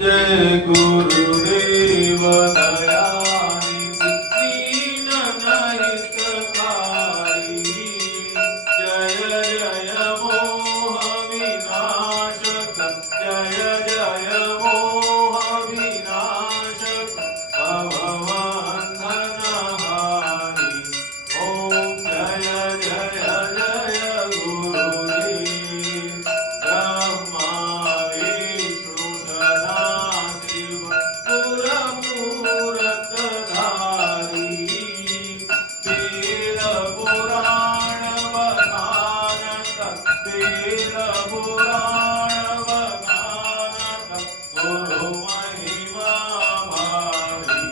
जय गुरुदेव दयानिधि दीन हितकारी जय जय मोह विनाशक जय जय मोह विनाशक भवबंधनहारी ओम जय जय जय गुरुदेव ब्रह्मा विष्णु सदाशिव पुरमूर्तधारी वेद पुराण वखानक वेद पुराण वखानक गुरु महिमा भारी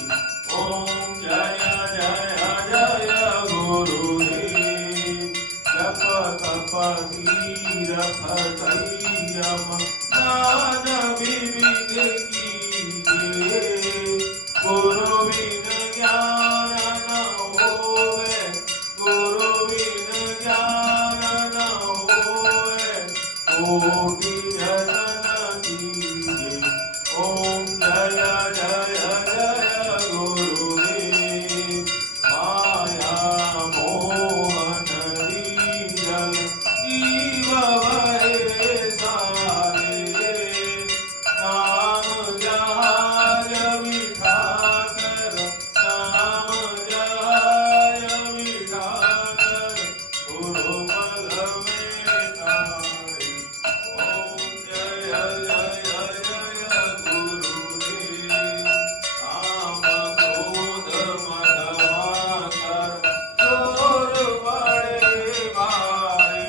ओम जय जय जय गुरुदेव जप तप तीरथ संयम दान विविध कीजिए गुरु बिन ज्ञान न होवे गुरु बिन ज्ञान न होवे कोटि जतन कीजिए ओम जय जय जय गुरुदेव माया मोहन रीजल जीव भरे सारे नाम जहाज विठाकर नाम जहाज विठाकर गुरु पद में तारे ओम जय जय जय गुरुदेव काम क्रोध मद मातर चोर बड़े भारी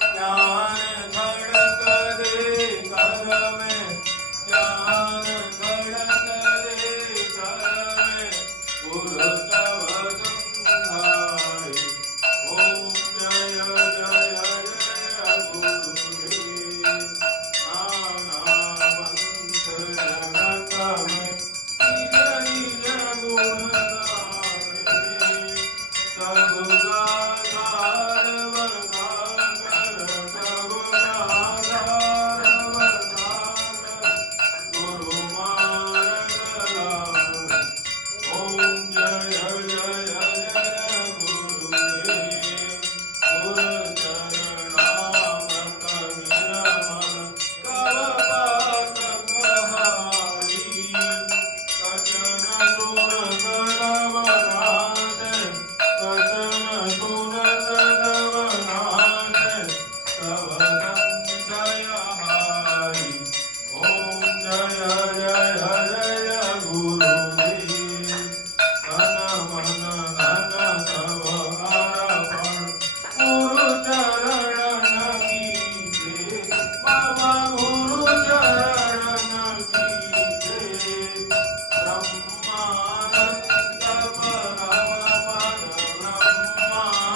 ज्ञान धड़क दे कर में ज्ञान धड़क दे कर में गुरु तव संधारी ओम जय जय जय गुरुदेव नाना पंथ जगत में निज निज गुण गावे सब गाधार वधाकर सब गाधार वधाकर गुरु मार्ग लावे ओम जय जय जय गुरुदेव गुरु चरणामृत निर्मल कव पातकहारी कचन सुरत दवनाथे कचन सुरत दवनाथे तव संजयहारी ओम जय जय जय गुरुदेव तन मन धन तव अर्पण गुरु चरण कीजे बाबा गुरु चरण कीजे ब्रह्मानंद परम पद ब्रह्मानंद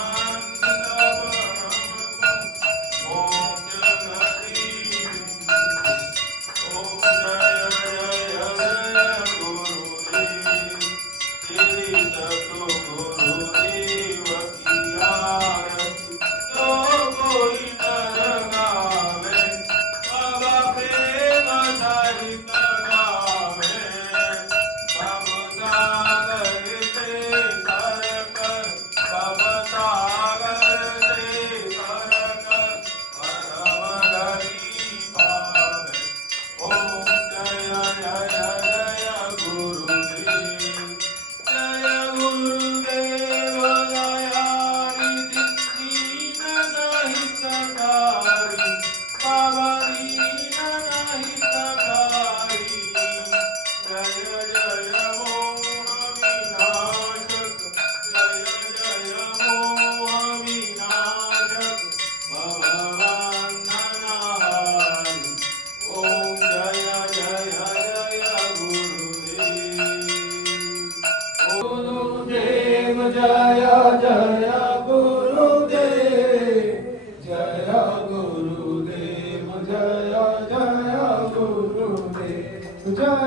परम पद मोक्ष गति ओम जय जय जय गुरुदेव श्री सतगुरुदेव की आरती जो कोई नर गावे बाबा प्रेम सहित गावे भव सागर से तर कर भव सागर से तर कर परम गति पावे ओम जय जय जय गुरुदेव जय गुरुदेव दयानिधि दीन हितकारी बाबा दीन हितकारी जय जय मोह विनाशक जय जय मोह विनाशक भवबंधनहारी ओम जय जय जय गुरुदेव गुरुदेव जय जय गुरुदेव जय गुरुदेव जय जय गुरुदेव जय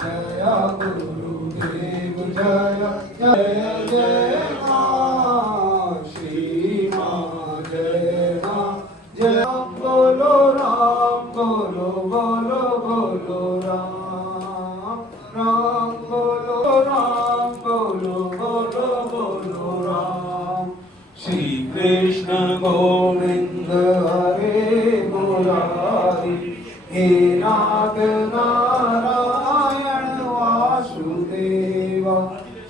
जय गुरुदेव जय जय जय मां श्री मां जय मां जय बोलो राम बोलो बोलो बोलो श्री कृष्ण गोविंद हरे मुरारी, हे नाथ नारायण वासुदेवा।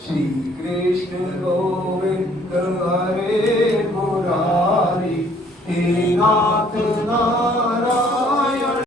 श्री कृष्ण गोविंद हरे मुरारी, हे नाथ